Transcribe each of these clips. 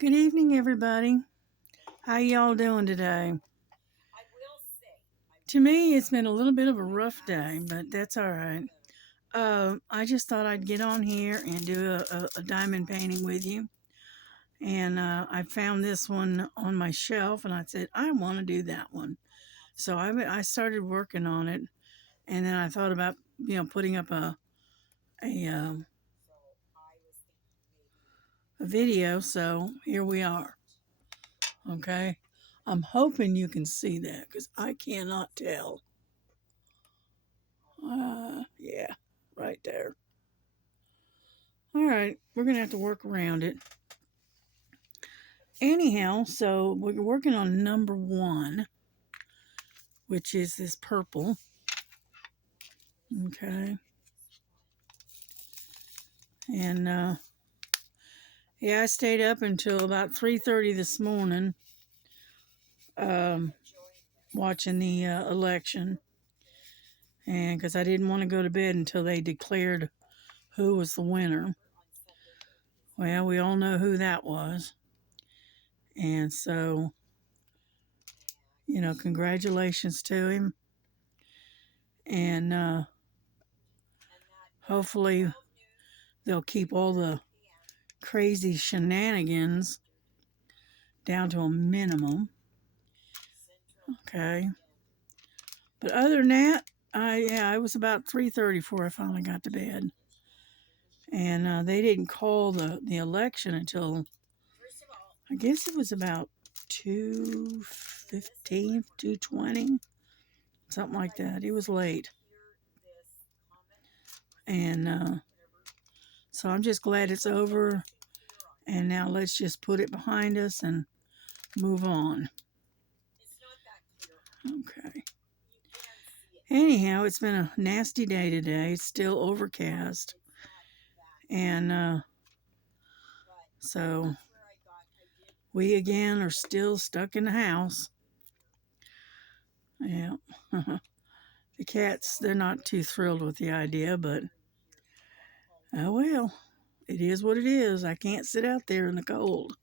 Good evening, everybody. How y'all doing today? To me, it's been a little bit of a rough day, but that's all right. I just thought I'd get on here and do a diamond painting with you. And I found this one on my shelf, and I said, I want to do that one. So I started working on it, and then I thought about, putting up a, a video. So here we are. Okay. I'm hoping you can see that because I cannot tell. Yeah, right there. All right, we're gonna have to work around it. Anyhow, so we're working on number one, which is this purple. Okay, and yeah, I stayed up until about 3:30 this morning, um, watching the election, and because I didn't want to go to bed until they declared who was the winner. Well, we all know who that was, and so congratulations to him, and hopefully they'll keep all the crazy shenanigans down to a minimum. Okay. But other than that, it was about 3:30 before I finally got to bed. And they didn't call the election until I guess it was about 2:15, 2:20, something like that. It was late. And so I'm just glad it's over. And now let's just put it behind us and move on. Okay. Anyhow, it's been a nasty day today. It's still overcast. And so we again are still stuck in the house. Yeah. The cats, they're not too thrilled with the idea, but oh well, it is what it is. I can't sit out there in the cold,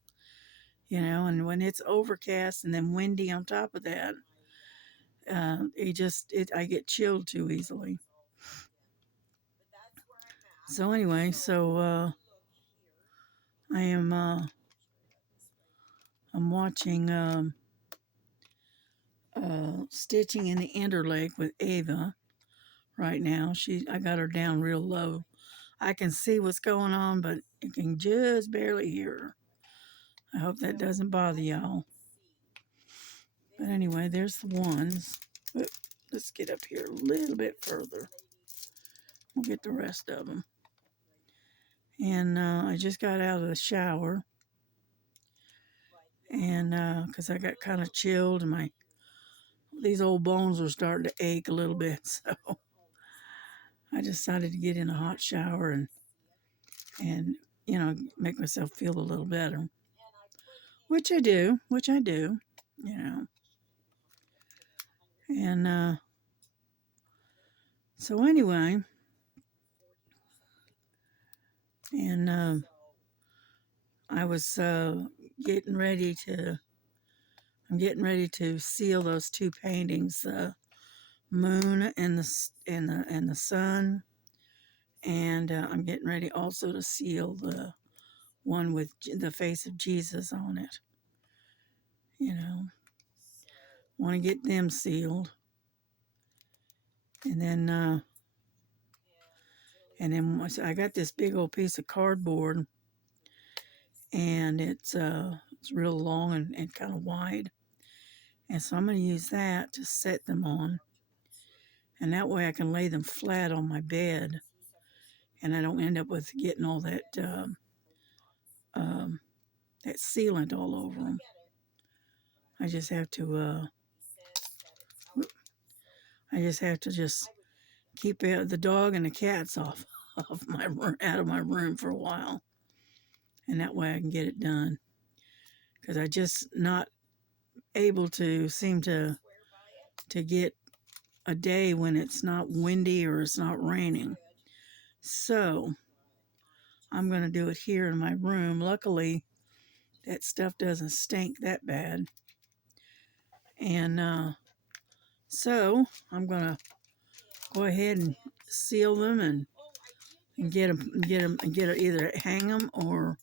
and when it's overcast and then windy on top of that, I get chilled too easily. So anyway, I am I'm watching Stitching in the Interlake with Ava right now. I got her down real low. I can see what's going on, but you can just barely hear her. I hope that doesn't bother y'all. But anyway, there's the ones. Let's get up here a little bit further. We'll get the rest of them. And I just got out of the shower, and because I got kind of chilled, and these old bones are starting to ache a little bit, so I decided to get in a hot shower and make myself feel a little better, which I do, you know. And so anyway, and I was getting ready to. I'm getting ready to seal those two paintings, the moon and the sun, and I'm getting ready also to seal the one with the face of Jesus on it. You know, want to get them sealed, and then I got this big old piece of cardboard, and it's real long and kind of wide, and so I'm going to use that to set them on, and that way I can lay them flat on my bed, and I don't end up with getting all um, that sealant all over them. I just have to just keep the dog and the cats off of my out of my room for a while, and that way I can get it done. Because I just not able to seem to get a day when it's not windy or it's not raining. So I'm going to do it here in my room. Luckily, that stuff doesn't stink that bad. And so I'm gonna go ahead and seal them and get either hang them or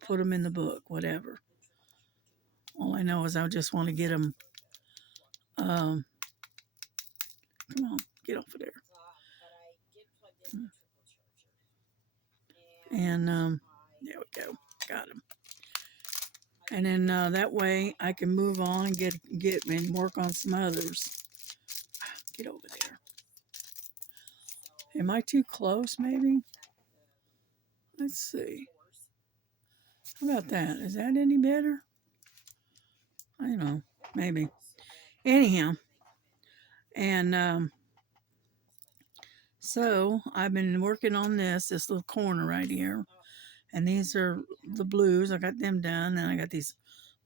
put them in the book, whatever. All I know is I just want to get them. Um, come on, get off of there. And there we go, got them. And then that way I can move on and get and work on some others. Get over there. Am I too close? Maybe. Let's see. How about that? Is that any better? I don't know. Maybe. Anyhow, and so I've been working on this little corner right here, and these are the blues. I got them done, and I got these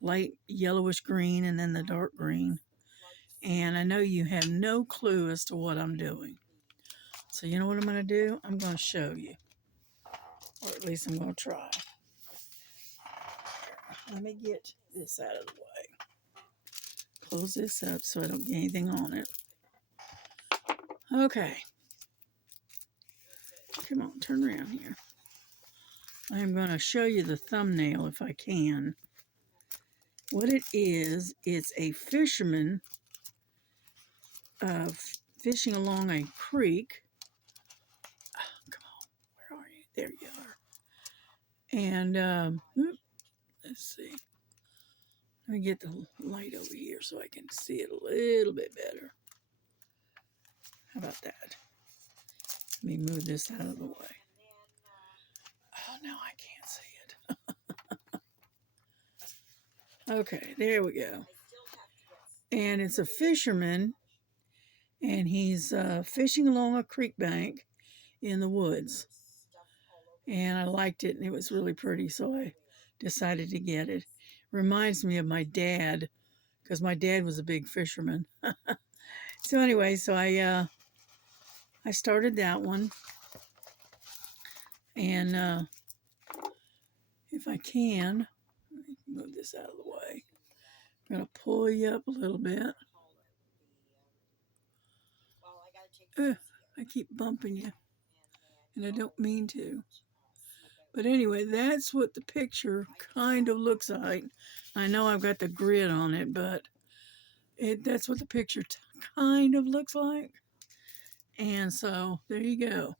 light yellowish green, and then the dark green. And I know you have no clue as to what I'm doing. So you know what I'm going to do? I'm going to show you, or at least I'm going to try. Let me get this out of the way. Close this up so I don't get anything on it. Okay. Come on, turn around here. I'm going to show you the thumbnail if I can. What it is, it's a fisherman fishing along a creek. Oh, come on, where are you? There you are. And let's see. Let me get the light over here so I can see it a little bit better. How about that? Let me move this out of the way. Oh, no, I can't see it. Okay, there we go. And it's a fisherman, and he's fishing along a creek bank in the woods. And I liked it, and it was really pretty, so I decided to get it. Reminds me of my dad, because my dad was a big fisherman. So anyway, so I started that one, and if I can, let me move this out of the way. I'm going to pull you up a little bit. I keep bumping you, and I don't mean to. But anyway, that's what the picture kind of looks like. I know I've got the grid on it, but that's what the picture kind of looks like. And so there you go.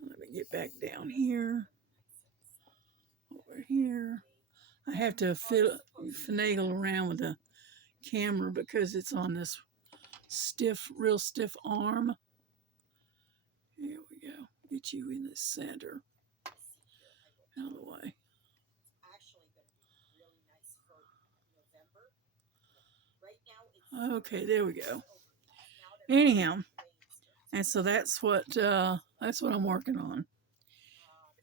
Let me get back down here. Over here. I have to finagle around with the camera because it's on this real stiff arm. Here we go. Get you in the center. Out of the way. Okay, there we go. Anyhow, and so that's what I'm working on,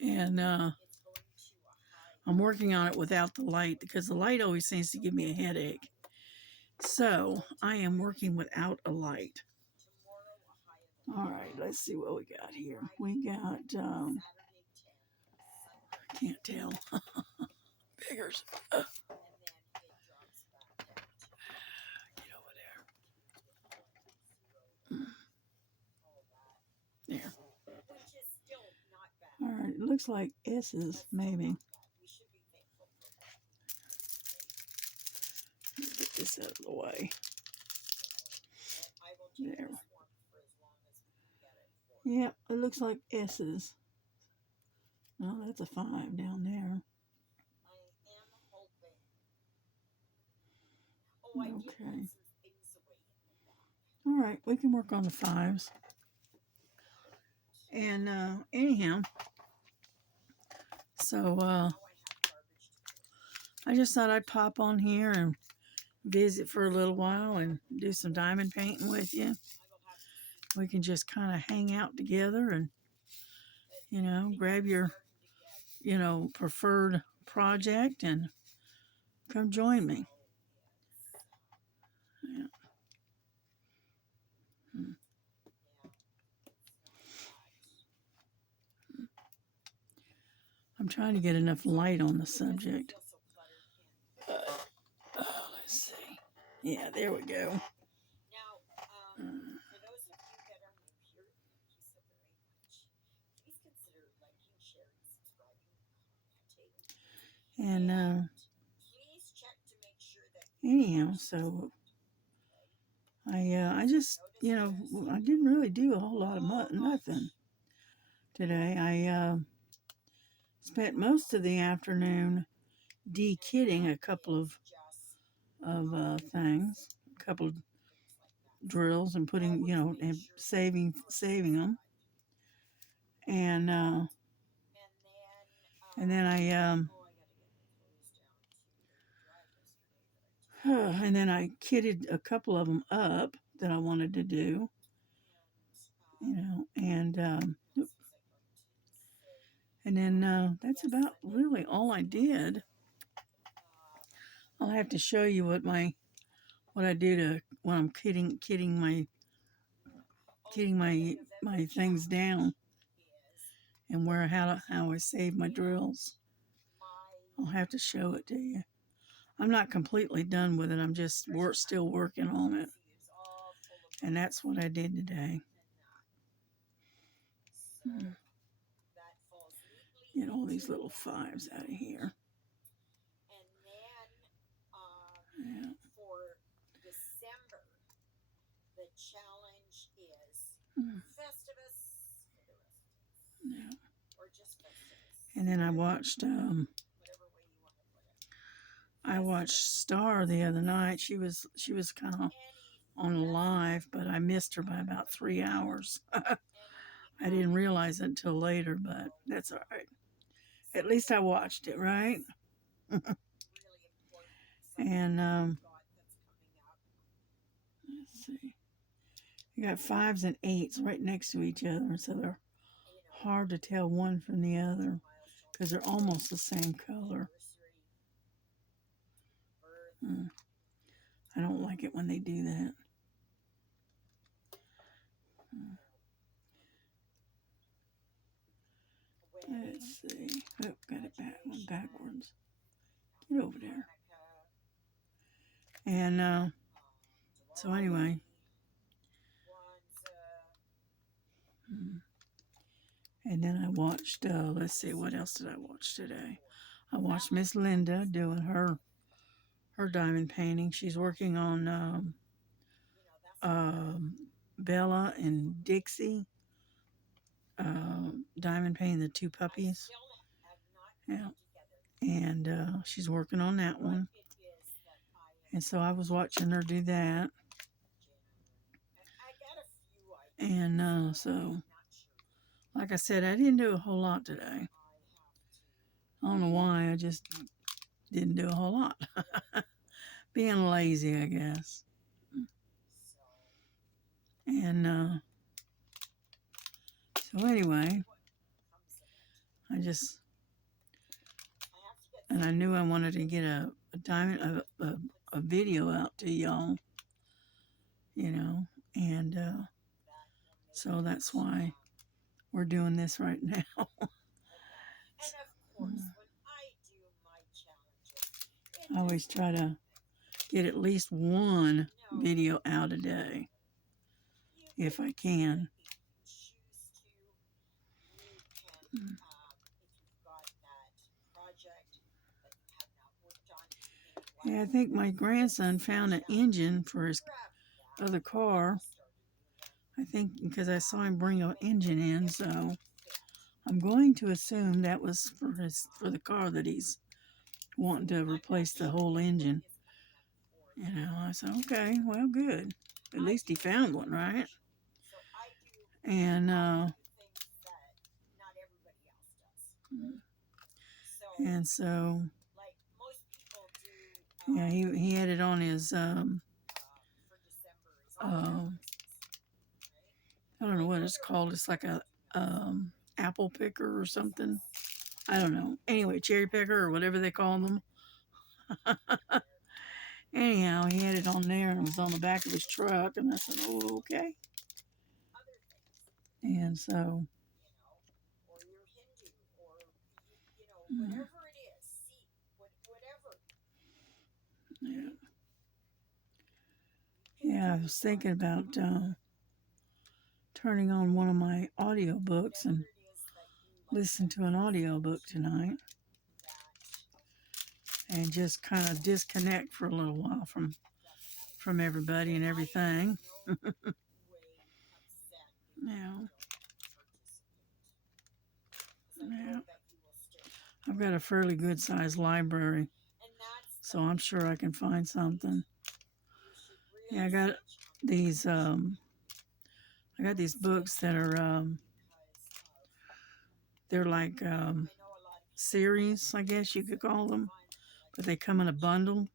and I'm working on it without the light because the light always seems to give me a headache. So I am working without a light. All right, let's see what we got here. We got I can't tell. Beggars. Get over there. There. All right, it looks like S's, maybe. Get this out of the way. There. Yep, it looks like S's. Oh, that's a 5 down there. Okay. All right, we can work on the 5s. And anyhow, so I just thought I'd pop on here and visit for a little while and do some diamond painting with you. We can just kind of hang out together and, grab your, preferred project and come join me. Yeah. I'm trying to get enough light on the subject. Let's see. Yeah, there we go. And anyhow, so I just I didn't really do a whole lot of nothing today. I spent most of the afternoon de-kitting a couple of things, a couple of drills, and putting and saving them, and then I and then I kitted a couple of them up that I wanted to do, and then that's about really all I did. I'll have to show you what I do to when I'm kitting my things down, and how I save my drills. I'll have to show it to you. I'm not completely done with it. I'm just still working on it, and that's what I did today. Get all these little fives out of here. Yeah. Yeah. And then I watched Star the other night. She was kind of on a live, but I missed her by about 3 hours. I didn't realize it until later, but that's all right. At least I watched it, right? And let's see. You got fives and eights right next to each other, so they're hard to tell one from the other because they're almost the same color. I don't like it when they do that. Let's see. Oh, got it one backwards. Get over there. And so anyway. And then I watched, let's see, what else did I watch today? I watched Miss Linda doing her diamond painting. She's working on Bella and Dixie, diamond painting the two puppies. Yeah. And she's working on that one. And so I was watching her do that. And so, like I said, I didn't do a whole lot today. I don't know why, I just didn't do a whole lot. Being lazy, I guess. And so anyway, I knew I wanted to get a video out to y'all, and so that's why we're doing this right now. I always try to get at least one video out a day if I can. Yeah, I think my grandson found an engine for his other car. I think because I saw him bring an engine in, so I'm going to assume that was for the car that he's wanting to replace the whole engine. I said, okay, well, good. At least he found one, right? And so yeah, he had it on his I don't know what it's called. It's like a apple picker or something. I don't know. Anyway, cherry picker or whatever they call them. Anyhow, he had it on there and it was on the back of his truck, and I said, oh, okay. And so Mm. Yeah. Yeah, I was thinking about turning on one of my audiobooks and listen to an audiobook tonight and just kind of disconnect for a little while from everybody and everything. Yeah. Yeah. I've got a fairly good sized library, so I'm sure I can find something. Yeah, these I got these books that are they're like series, I guess you could call them, but they come in a bundle,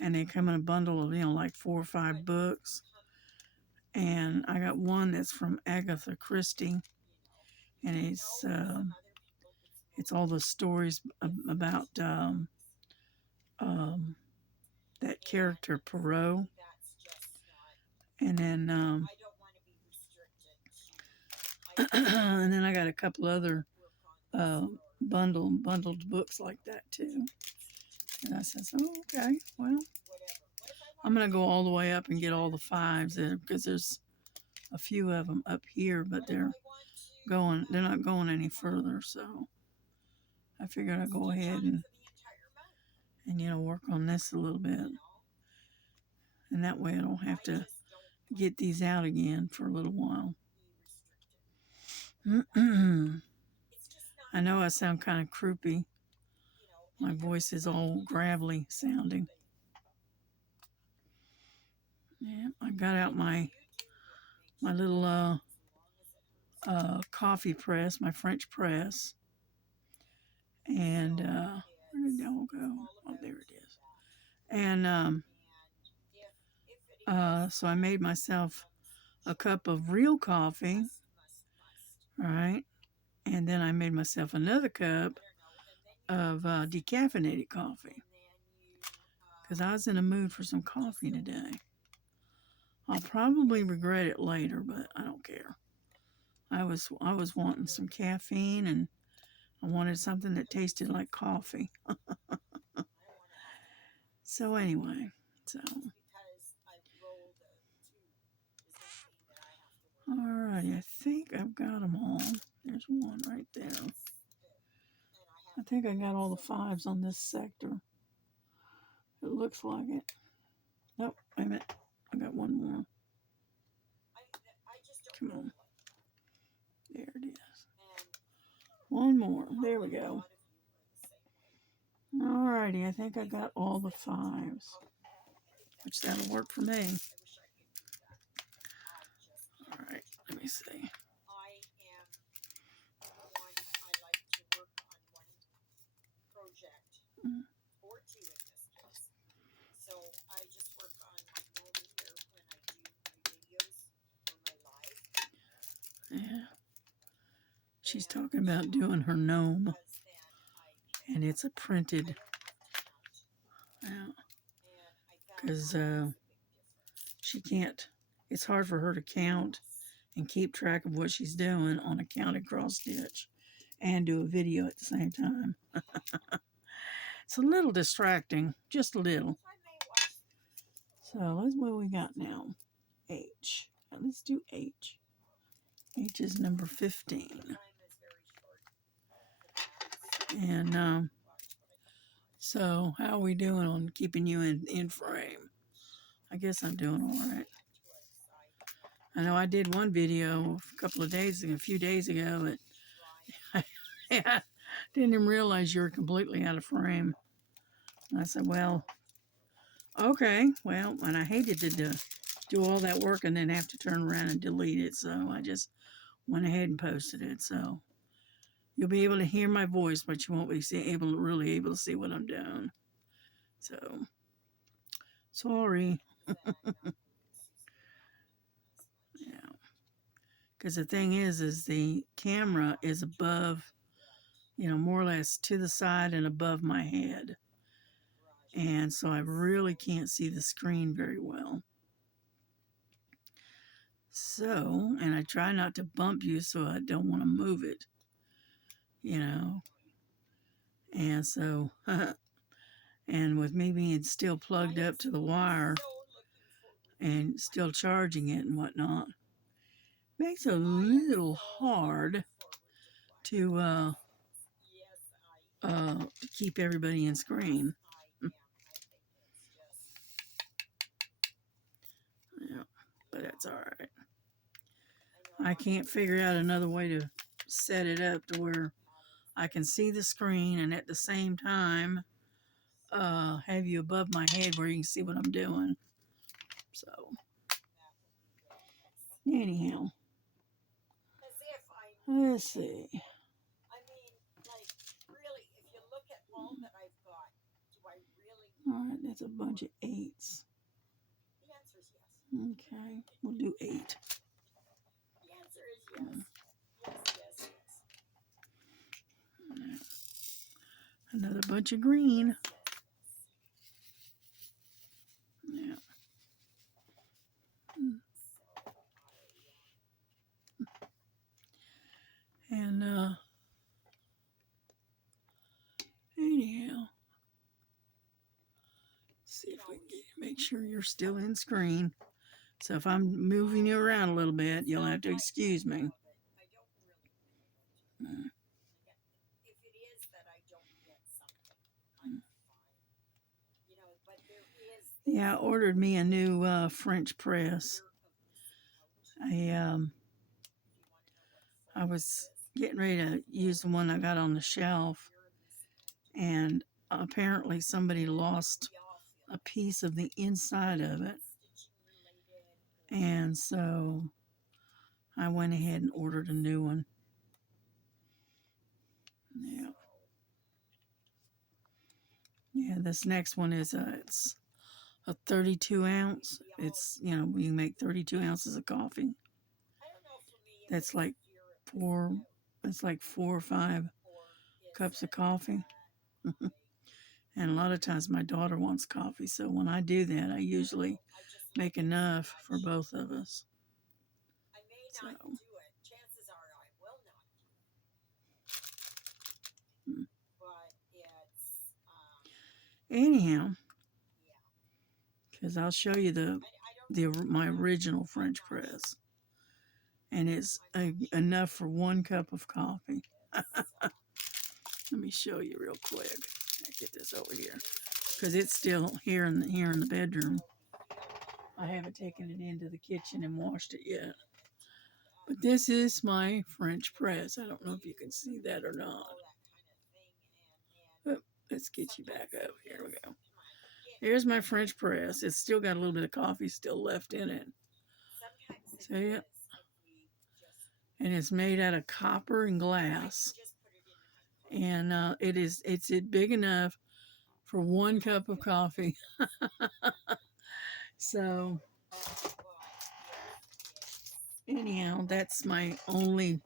and they come in a bundle of like 4 or 5 books. And I got one that's from Agatha Christie, and it's all the stories about um, that character Perot, and then and then I got a couple other uh, bundled books like that too. And I said, oh, okay, well, I'm gonna go all the way up and get all the fives there because there's a few of them up here, but they're not going any further. So I figured I'd go ahead and work on this a little bit, and that way I don't have to get these out again for a little while. I know I sound kind of croupy. My voice is all gravelly sounding. Yeah, I got out my little coffee press, my French press, and where did it all go? Oh, there it is. And so I made myself a cup of real coffee, right? And then I made myself another cup of decaffeinated coffee because I was in a mood for some coffee today. I'll probably regret it later, but I don't care. I was wanting some caffeine, and I wanted something that tasted like coffee. So anyway, so alrighty, I think I've got them all. There's one right there. I think I got all the fives on this sector. It looks like it. Nope, wait a minute. I got one more. Come on. There it is. One more. There we go. Alrighty, I think I got all the fives, which that'll work for me. Alright, let me see. Mm. Yeah. She's talking about doing her gnome, and it's a printed out because she can't. It's hard for her to count and keep track of what she's doing on a counted cross stitch and do a video at the same time. It's a little distracting, just a little. So let's what we got now. H. Let's do H. H is number 15. And so how are we doing on keeping you in frame? I guess I'm doing all right. I know I did one video a few days ago, that I didn't even realize you were completely out of frame. And I said, well, okay, well, and I hated to do all that work and then have to turn around and delete it, so I just went ahead and posted it. So you'll be able to hear my voice, but you won't be really able to see what I'm doing. So sorry. Yeah, because the thing is the camera is above, more or less to the side and above my head, and so I really can't see the screen very well. So, and I try not to bump you, so I don't want to move it, you know. And so, and with me being still plugged up to the wire and still charging it and whatnot, makes it a little hard to keep everybody in screen. Yeah, but that's all right. I can't figure out another way to set it up to where I can see the screen and at the same time have you above my head where you can see what I'm doing. So, anyhow, let's see. All right, that's a bunch of eights. Okay, we'll do 8. Another bunch of green. Yeah. And anyhow, see if we can make sure you're still in screen. So if I'm moving you around a little bit, you'll have to excuse me. Yeah, I ordered me a new French press. I I was getting ready to use the one I got on the shelf, and apparently somebody lost a piece of the inside of it, and so I went ahead and ordered a new one. Yeah, yeah. This next one is it's a 32 ounce. It's we make 32 ounces of coffee. That's like four. It's like 4 or 5 cups of coffee. And a lot of times my daughter wants coffee, so when I do that, I usually make enough for both of us. So, anyhow, because I'll show you my original French press, and it's enough for 1 cup of coffee. Let me show you real quick. I'll get this over here because it's still here in the bedroom. I haven't taken it into the kitchen and washed it yet. But this is my French press. I don't know if you can see that or not. But let's get you back up. Here we go. Here's my French press. It's still got a little bit of coffee still left in it. See it? And it's made out of copper and glass. And it's big enough for 1 cup of coffee. So anyhow, that's my only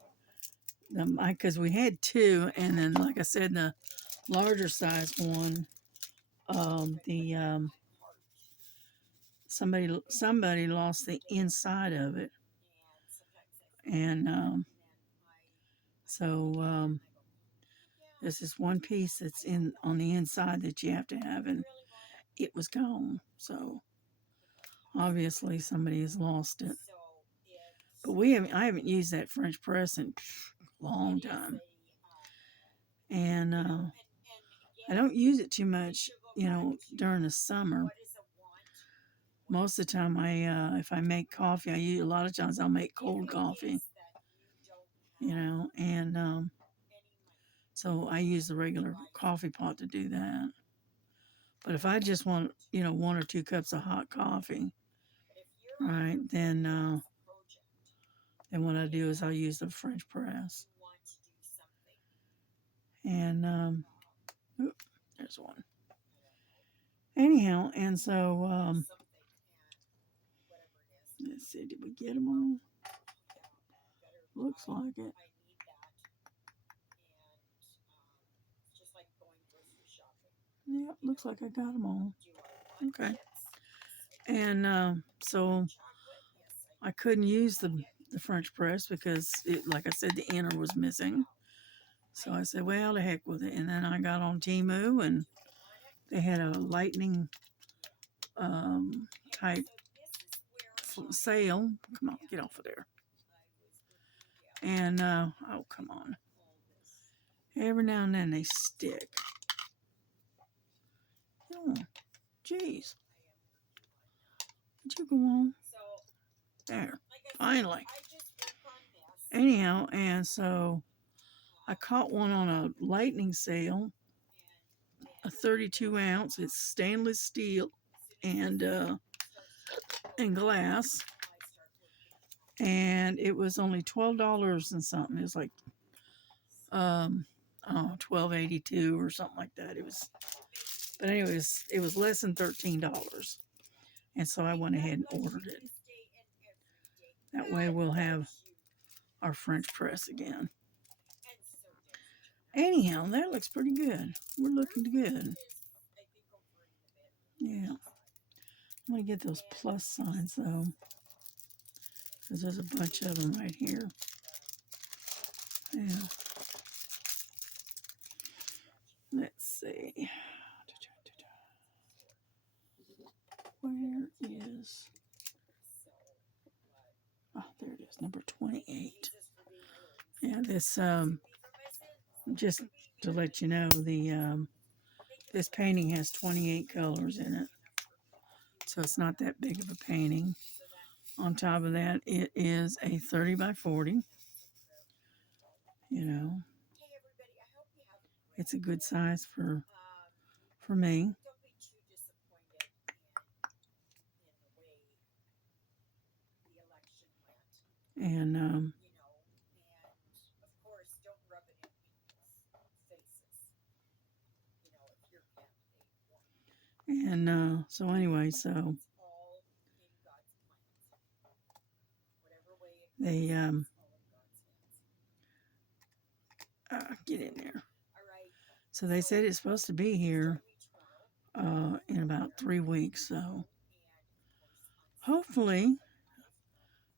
because we had 2, and then like I said, the larger size one, somebody lost the inside of it, and so there's this one piece that's in on the inside that you have to have, and it was gone. So obviously somebody has lost it. But I haven't used that French press in a long time, and I don't use it too much, during the summer. Most of the time, if I make coffee, a lot of times I'll make cold coffee, and so I use the regular coffee pot to do that. But if I just want, 1 or 2 cups of hot coffee, right, then what I do is I'll use the French press. And there's one. Anyhow, and so let's see, did we get them all? Looks like it. Yeah, looks like I got them all. Okay. And so I couldn't use the French press because, like I said, the inner was missing. So I said, well, the heck with it. And then I got on Temu and they had a lightning type sale. Come on, get off of there. And, oh, come on. Every now and then they stick. Oh, jeez. Would you go on? There. Finally. Anyhow, and so I caught one on a lightning sale, a 32 ounce. It's stainless steel and glass, and it was only $12 and something. It was like $12.82 or something like that. It was, but anyways, it was less than $13, and so I went ahead and ordered it. That way we'll have our French press again. Anyhow, that looks pretty good. We're looking good. Yeah. I'm going to get those plus signs, though, because there's a bunch of them right here. Yeah. Let's see. Where is... Oh, there it is, number 28. Yeah, this, just to let you know, this painting has 28 colors in it. So it's not that big of a painting. On top of that, it is a 30 by 40. You know, it's a good size for me. And so anyway, so they get in there. So they said it's supposed to be here in about 3 weeks. So hopefully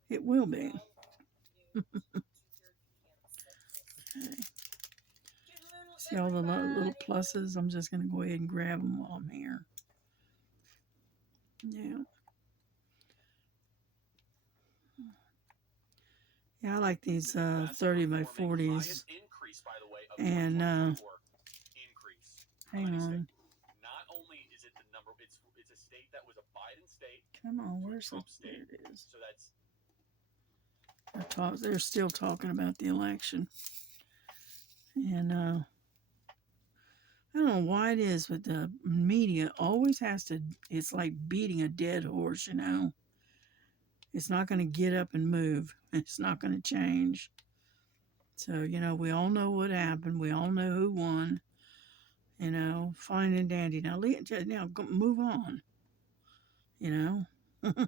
it will be. Okay. See all the little pluses? I'm just going to go ahead and grab them while I'm here. Yeah. Yeah, I like these 30 by 40s. And hang on. Come on, where's the... There it is. They're still talking about the election. And I don't know why it is, but the media always has to... It's like beating a dead horse, you know. It's not going to get up and move. It's not going to change. So, you know, we all know what happened. We all know who won. You know, fine and dandy. Now, move on. You know? You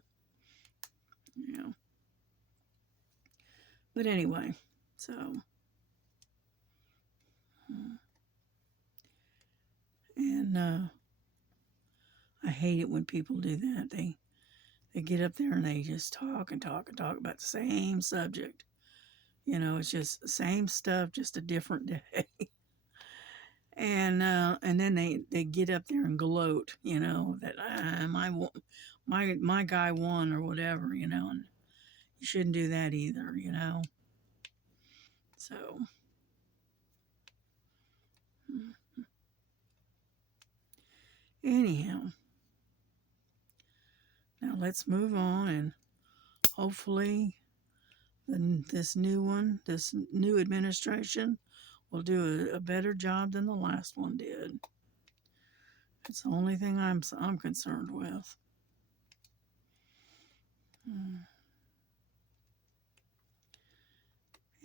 know. But anyway, so. And I hate it when people do that. They get up there and they just talk and talk and talk about the same subject. You know, it's just the same stuff, just a different day. And then they get up there and gloat, you know, that my guy won or whatever, you know, and you shouldn't do that either, you know. So anyhow, now let's move on, and hopefully this new administration will do a better job than the last one did. It's the only thing I'm concerned with.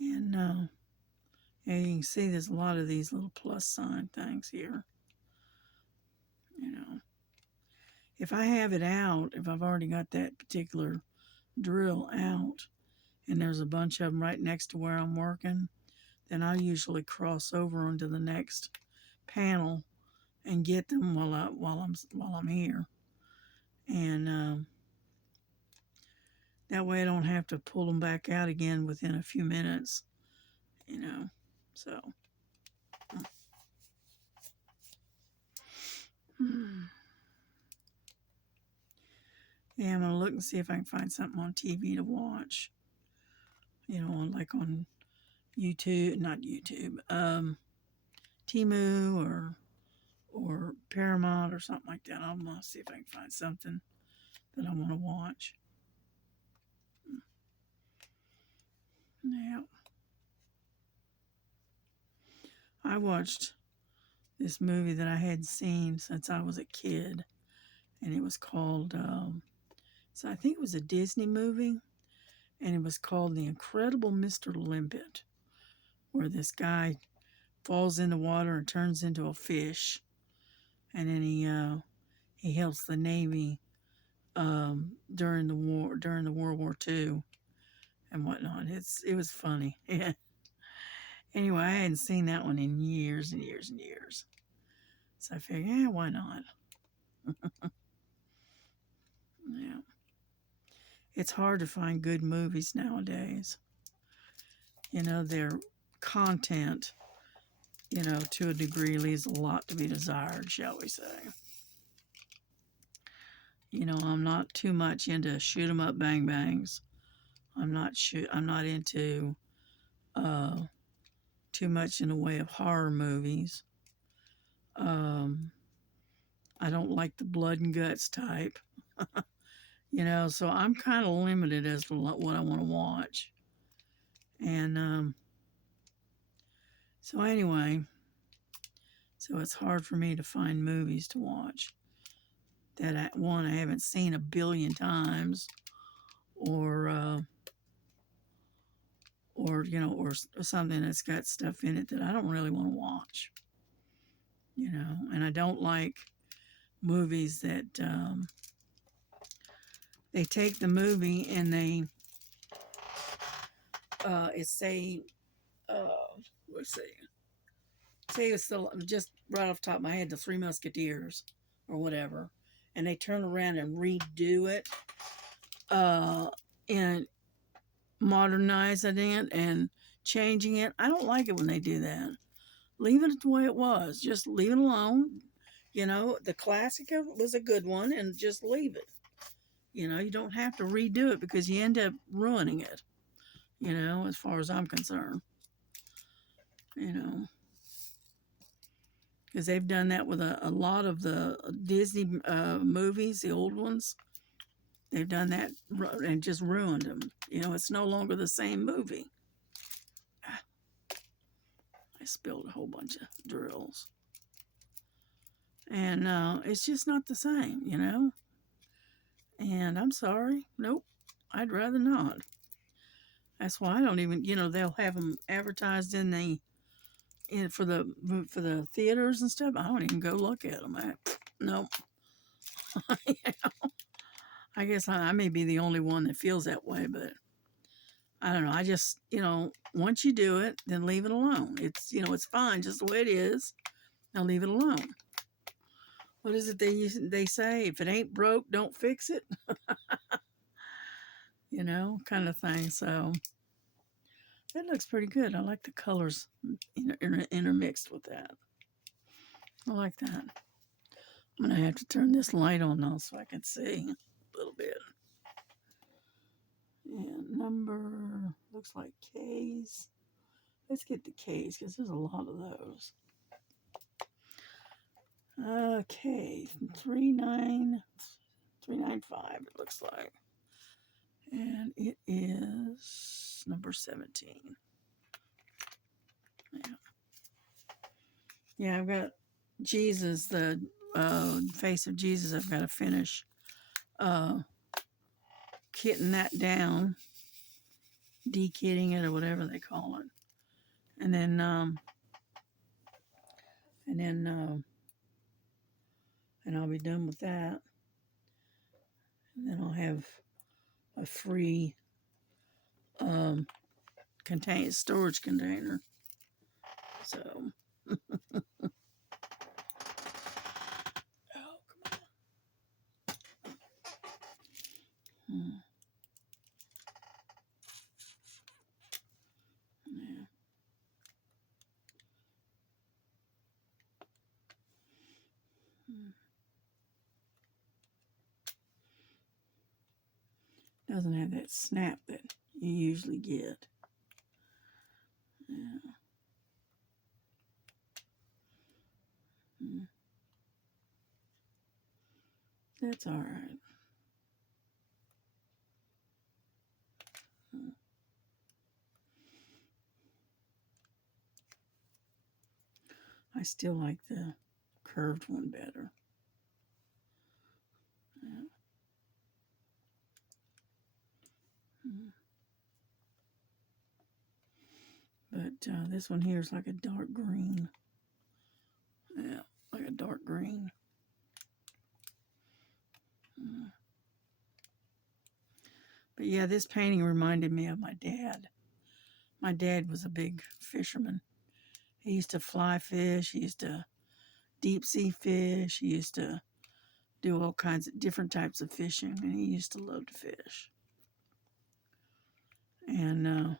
And yeah, you can see there's a lot of these little plus sign things here. You know, if I have it out, if I've already got that particular drill out, and there's a bunch of them right next to where I'm working, then I usually cross over onto the next panel and get them while I'm here. And that way I don't have to pull them back out again within a few minutes, you know. So Yeah, I'm gonna look and see if I can find something on TV to watch. Like on YouTube, not YouTube, Timu or Paramount or something like that. I'm gonna see if I can find something that I want to watch. Yeah, I watched this movie that I hadn't seen since I was a kid, and it was called. So I think it was a Disney movie, and it was called The Incredible Mr. Limpet, where this guy falls in the water and turns into a fish, and then he helps the Navy during the World War II and whatnot. It was funny. Yeah. Anyway, I hadn't seen that one in years and years and years, so I figured, yeah, why not? Yeah, it's hard to find good movies nowadays. Their content, to a degree, leaves a lot to be desired, shall we say? I'm not too much into shoot 'em up, bang bangs. I'm not into uh, too much in the way of horror movies. Um, I don't like the blood and guts type, so I'm kind of limited as to what I want to watch. And so, anyway, so it's hard for me to find movies to watch that I haven't seen a billion times, or or something that's got stuff in it that I don't really want to watch. And I don't like movies that they take the movie and they it's say let's see, say it's just right off the top of my head, the Three Musketeers or whatever, and they turn around and redo it and modernizing it and changing it. I don't like it when they do that. Leave it the way it was. Just leave it alone. The classic was a good one, and just leave it. You don't have to redo it because you end up ruining it, as far as I'm concerned. You know, because they've done that with a lot of the Disney movies, the old ones. They've done that and just ruined them. It's no longer the same movie. I spilled a whole bunch of drills. And it's just not the same. And I'm sorry. Nope. I'd rather not. That's why I don't even, they'll have them advertised for the theaters and stuff. I don't even go look at them. Nope. I guess I may be the only one that feels that way, but I don't know. I just, once you do it, then leave it alone. It's fine just the way it is. Now leave it alone. What is it they say? If it ain't broke, don't fix it. Kind of thing. So that looks pretty good. I like the colors intermixed with that. I like that. I'm going to have to turn this light on now so I can see a little bit. And number, looks like K's. Let's get the K's because there's a lot of those. Okay, 39395 it looks like. And it is number 17. Yeah. Yeah, I've got Jesus, the face of Jesus. I've got to finish kitting that down, de-kitting it or whatever they call it, and then and I'll be done with that, and then I'll have a free storage container. So, oh, come on. Yeah. Doesn't have that snap that you usually get. Yeah. That's all right. I still like the curved one better. Yeah. But this one here is like a dark green. Yeah, like a dark green. But yeah, this painting reminded me of my dad. My dad was a big fisherman. He used to fly fish. He used to deep sea fish. He used to do all kinds of different types of fishing, and he used to love to fish. And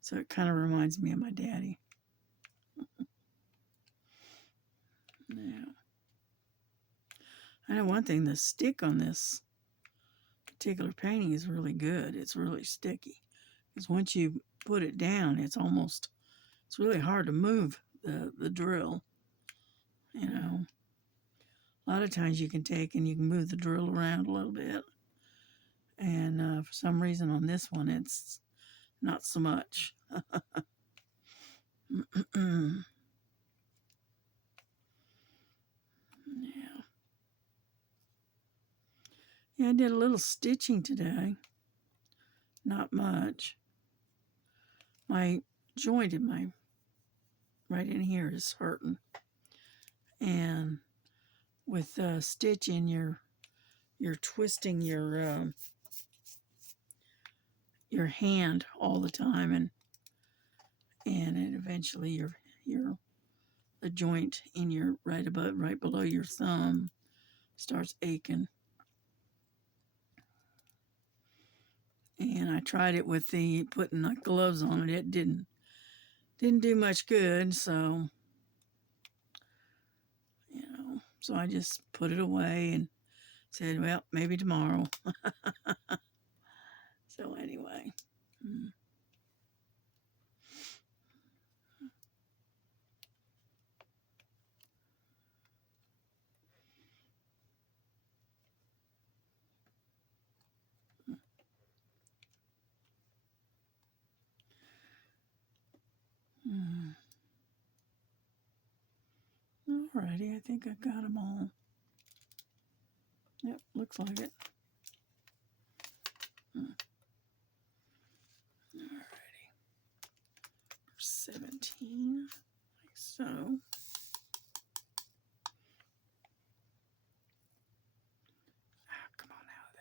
so it kind of reminds me of my daddy. Yeah. I know one thing, the stick on this particular painting is really good. It's really sticky. Because once you put it down, it's really hard to move the drill. You know, a lot of times you can take and you can move the drill around a little bit. And for some reason on this one, it's not so much. Yeah. Yeah, I did a little stitching today. Not much. My joint in my right in here is hurting. And with stitching, you're twisting your hand all the time, and it eventually your the joint in your right below your thumb starts aching. And I tried it with the putting the gloves on it. It didn't do much good. So so I just put it away and said, well, maybe tomorrow. So anyway. Alrighty, I think I got them all. Yep, looks like it. Alrighty. 17, like so. Come on out of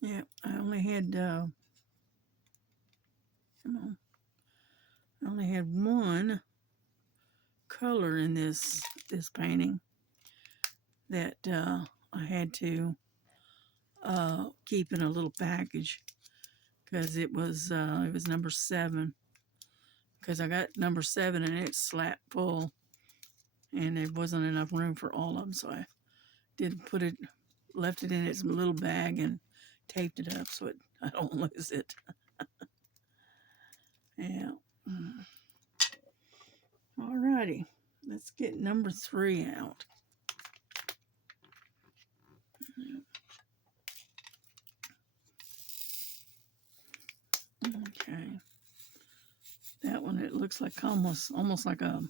there. Yep, I only had come on. I only had one color in this painting that I had to keep in a little package because it was number 7, because I got number 7 and it's slap full and there wasn't enough room for all of them, so I left it in its little bag and taped it up so I don't lose it. Yeah. Alrighty, let's get number 3 out. Okay. That one, it looks like almost like a,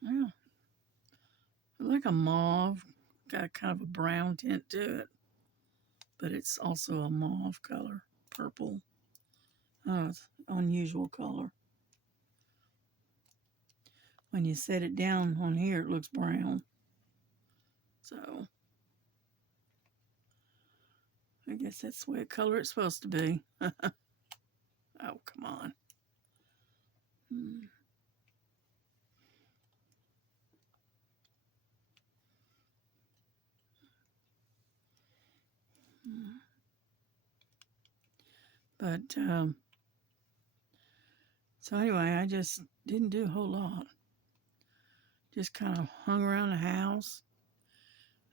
yeah, like a mauve, got kind of a brown tint to it, but it's also a mauve color, purple. Oh, it's an unusual color. When you set it down on here, it looks brown. So I guess that's the way color it's supposed to be. Oh, come on. But So anyway, I just didn't do a whole lot. Just kind of hung around the house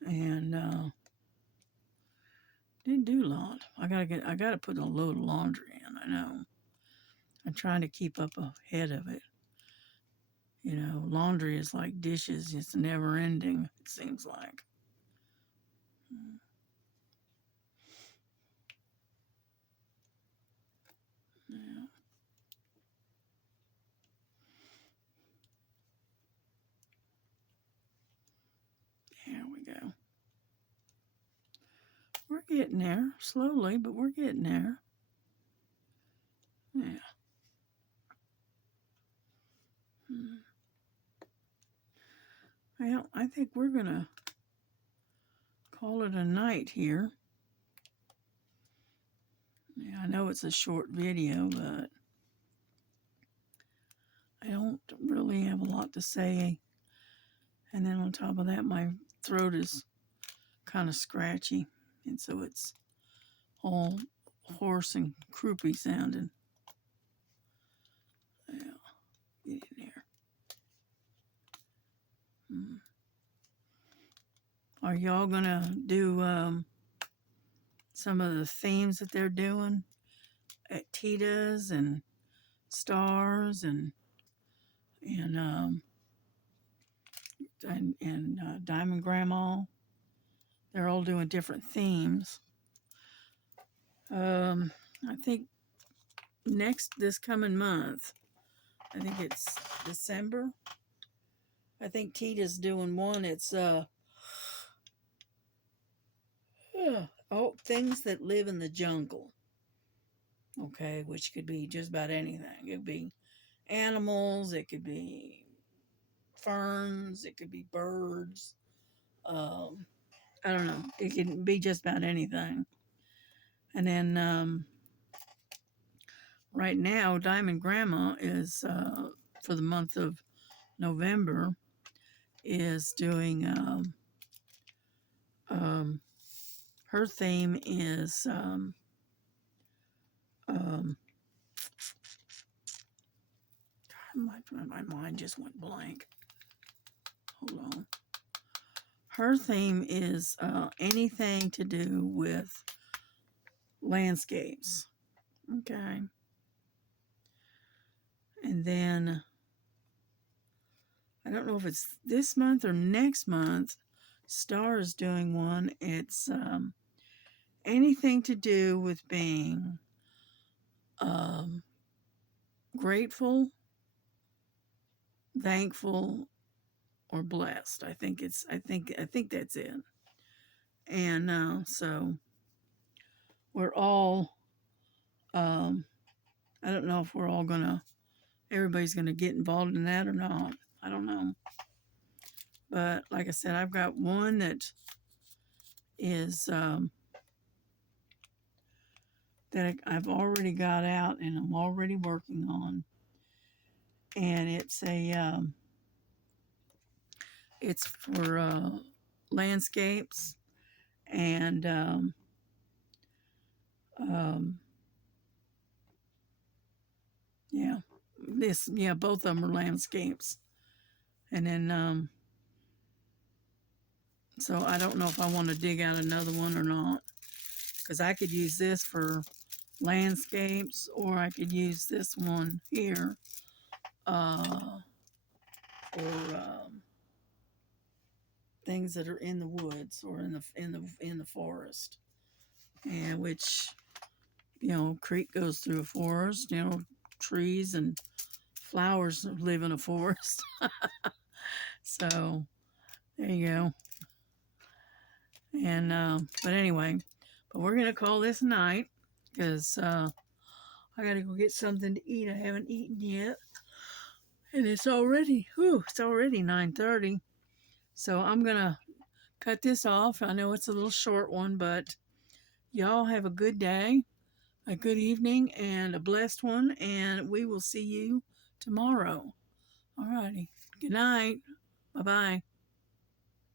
and didn't do a lot. I gotta put a load of laundry in. I know. I'm trying to keep up ahead of it. You know, laundry is like dishes. It's never ending, it seems like. Yeah, here we go. We're getting there slowly, but we're getting there. Yeah. Hmm. Well, I think we're going to call it a night here. Yeah, I know it's a short video, but I don't really have a lot to say. And then on top of that, my throat is kind of scratchy. And so it's all hoarse and croupy sounding. Yeah, get in there. Hmm. Are y'all going to do some of the themes that they're doing at Tita's and Stars and Diamond Grandma? They're all doing different themes. I think this coming month, I think it's December. I think Tita's doing one. It's things that live in the jungle. Okay, which could be just about anything. It could be animals. It could be ferns. It could be birds. Um, I don't know. It can be just about anything. And then right now, Diamond Grandma is for the month of November is doing um, her theme is um, my mind just went blank. Hold on. Her theme is anything to do with landscapes. Okay. And then I don't know if it's this month or next month. Star is doing one. It's anything to do with being um, grateful, thankful, or blessed. I think that's it. And so we're all I don't know if we're all gonna everybody's gonna get involved in that or not. I don't know. But like I said, I've got one that is that I've already got out and I'm already working on, and it's for landscapes and um, yeah, both of them are landscapes, and then so I don't know if I want to dig out another one or not, because I could use this for landscapes, or I could use this one here for things that are in the woods or in the forest, and which creek goes through a forest. Trees and flowers live in a forest. So there you go. And but anyway, but we're gonna call this night because I gotta go get something to eat. I haven't eaten yet, and it's already 9:30. So I'm gonna cut this off. I know it's a little short one, but y'all have a good day, a good evening, and a blessed one, and we will see you tomorrow. All righty. Good night. Bye bye.